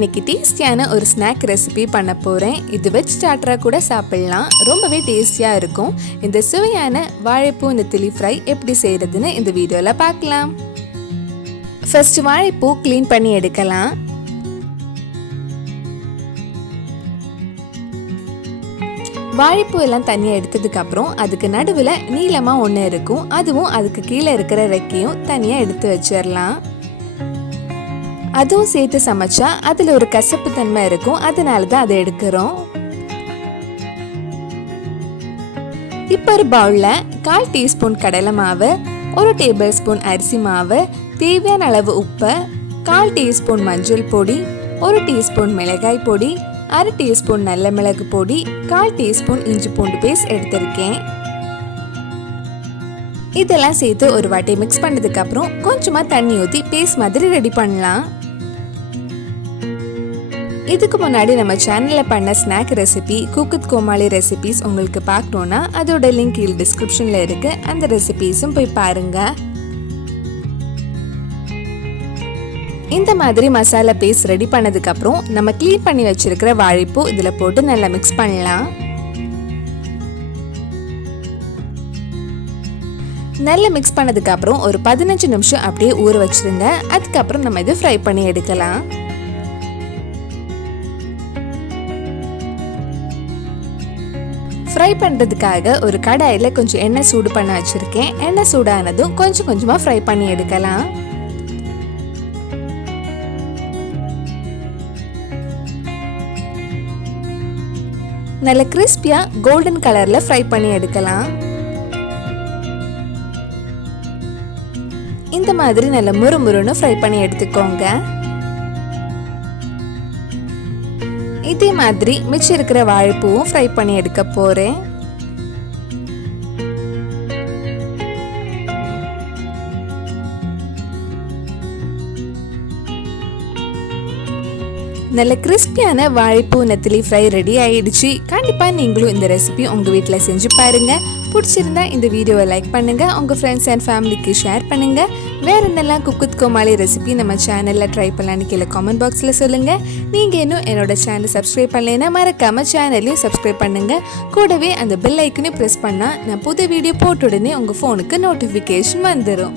இன்னைக்கு டேஸ்டியான ஒரு ஸ்நாக் ரெசிபி பண்ண போகிறேன். இது வெஜ் ஸ்டார்டராக கூட சாப்பிடலாம். ரொம்பவே டேஸ்டியாக இருக்கும். இந்த சுவையான வாழைப்பூ நெத்திலி ஃப்ரை எப்படி செய்கிறதுன்னு இந்த வீடியோவில் பார்க்கலாம். ஃபர்ஸ்ட் வாழைப்பூ க்ளீன் பண்ணி எடுக்கலாம். வாழைப்பூ எல்லாம் தனியாக எடுத்ததுக்கப்புறம் அதுக்கு நடுவில் நீளமாக ஒன்று இருக்கும். அதுவும் அதுக்கு கீழே இருக்கிற ரெக்கையும் தனியாக எடுத்து வச்சிடலாம். அதுவும் சேர்த்து சமைச்சா அதில் ஒரு கசப்பு தன்மை இருக்கும். அதனால தான் அதை எடுக்கிறோம். இப்போ ஒரு பவுலில் 1/4 டீஸ்பூன் கடலை மாவு, 1 டேபிள் ஸ்பூன் அரிசி மாவு, தேவையான அளவு உப்பு, 1/4 டீஸ்பூன் மஞ்சள் பொடி, 1 டீஸ்பூன் மிளகாய் பொடி, 1/2 டீஸ்பூன் நல்ல மிளகு பொடி, 1/4 டீஸ்பூன் இஞ்சி பூண்டு பேஸ்ட் எடுத்திருக்கேன். இதெல்லாம் சேர்த்து ஒரு வாட்டி மிக்ஸ் பண்ணதுக்கு அப்புறம் கொஞ்சமா தண்ணி ஊற்றி பேஸ்ட் மாதிரி ரெடி பண்ணலாம். இதுக்கு முன்னாடி நம்ம சேனல்ல பண்ண snack recipe cook with Comali recipes உங்களுக்கு பார்க்கணும்னா அதோட லிங்க் கீழே டிஸ்கிரிப்ஷன்ல இருக்கு. அந்த ரெசிபிஸும் போய் பாருங்க. இந்த மாதிரி மசாலா பேஸ்ட் ரெடி பண்ணதுக்கு அப்புறம் நம்ம க்ளீன் பண்ணி வச்சிருக்கிற வாழைப்பூ இதுல போட்டு நல்லா மிக்ஸ் பண்ணலாம். நல்லா மிக்ஸ் பண்ணதுக்கு அப்புறம் ஒரு 15 நிமிஷம் அப்படியே ஊற வச்சிருங்க. அதுக்கப்புறம் நம்ம இதை ஃப்ரை பண்ணி எடுக்கலாம். ஃப்ரை பண்ணுறதுக்காக ஒரு கடாயில் கொஞ்சம் எண்ணெய் சூடு பண்ண வச்சுருக்கேன். எண்ணெய் சூடானதும் கொஞ்சம் கொஞ்சமாக ஃப்ரை பண்ணி எடுக்கலாம். நல்ல கிறிஸ்பியாக கோல்டன் கலரில் ஃப்ரை பண்ணி எடுக்கலாம். இந்த மாதிரி நல்ல முறுமுறுன்னு ஃப்ரை பண்ணி எடுத்துக்கோங்க. இதே மாதிரி மிச்சம் இருக்கிற வாழைப்பூவும் ஃப்ரை பண்ணி எடுக்க போறேன். நல்ல கிறிஸ்பியான வாழைப்பூ நெத்திலி ஃப்ரை ரெடி ஆயிடுச்சு. கண்டிப்பா நீங்களும் இந்த ரெசிபி உங்க வீட்டில் செஞ்சு பாருங்க. பிடிச்சிருந்தா இந்த வீடியோவை லைக் பண்ணுங்க, உங்க ஃப்ரெண்ட்ஸ் அண்ட் ஃபேமிலிக்கு ஷேர் பண்ணுங்க. வேற என்னெல்லாம் குக் வித் கோமாளி ரெசிபி நம்ம சேனல்ல ட்ரை பண்ணலான்னு கீழே கமெண்ட் பாக்ஸ்ல சொல்லுங்க. நீங்க இன்னும் என்னோட சேனல் சப்ஸ்கிரைப் பண்ணலைன்னா மறக்காம சேனலையும் சப்ஸ்கிரைப் பண்ணுங்க. கூடவே அந்த பெல் ஐக்கனையும் பிரஸ் பண்ணா நான் புது வீடியோ போட்ட உடனே உங்க போனுக்கு நோட்டிஃபிகேஷன் வந்துடும்.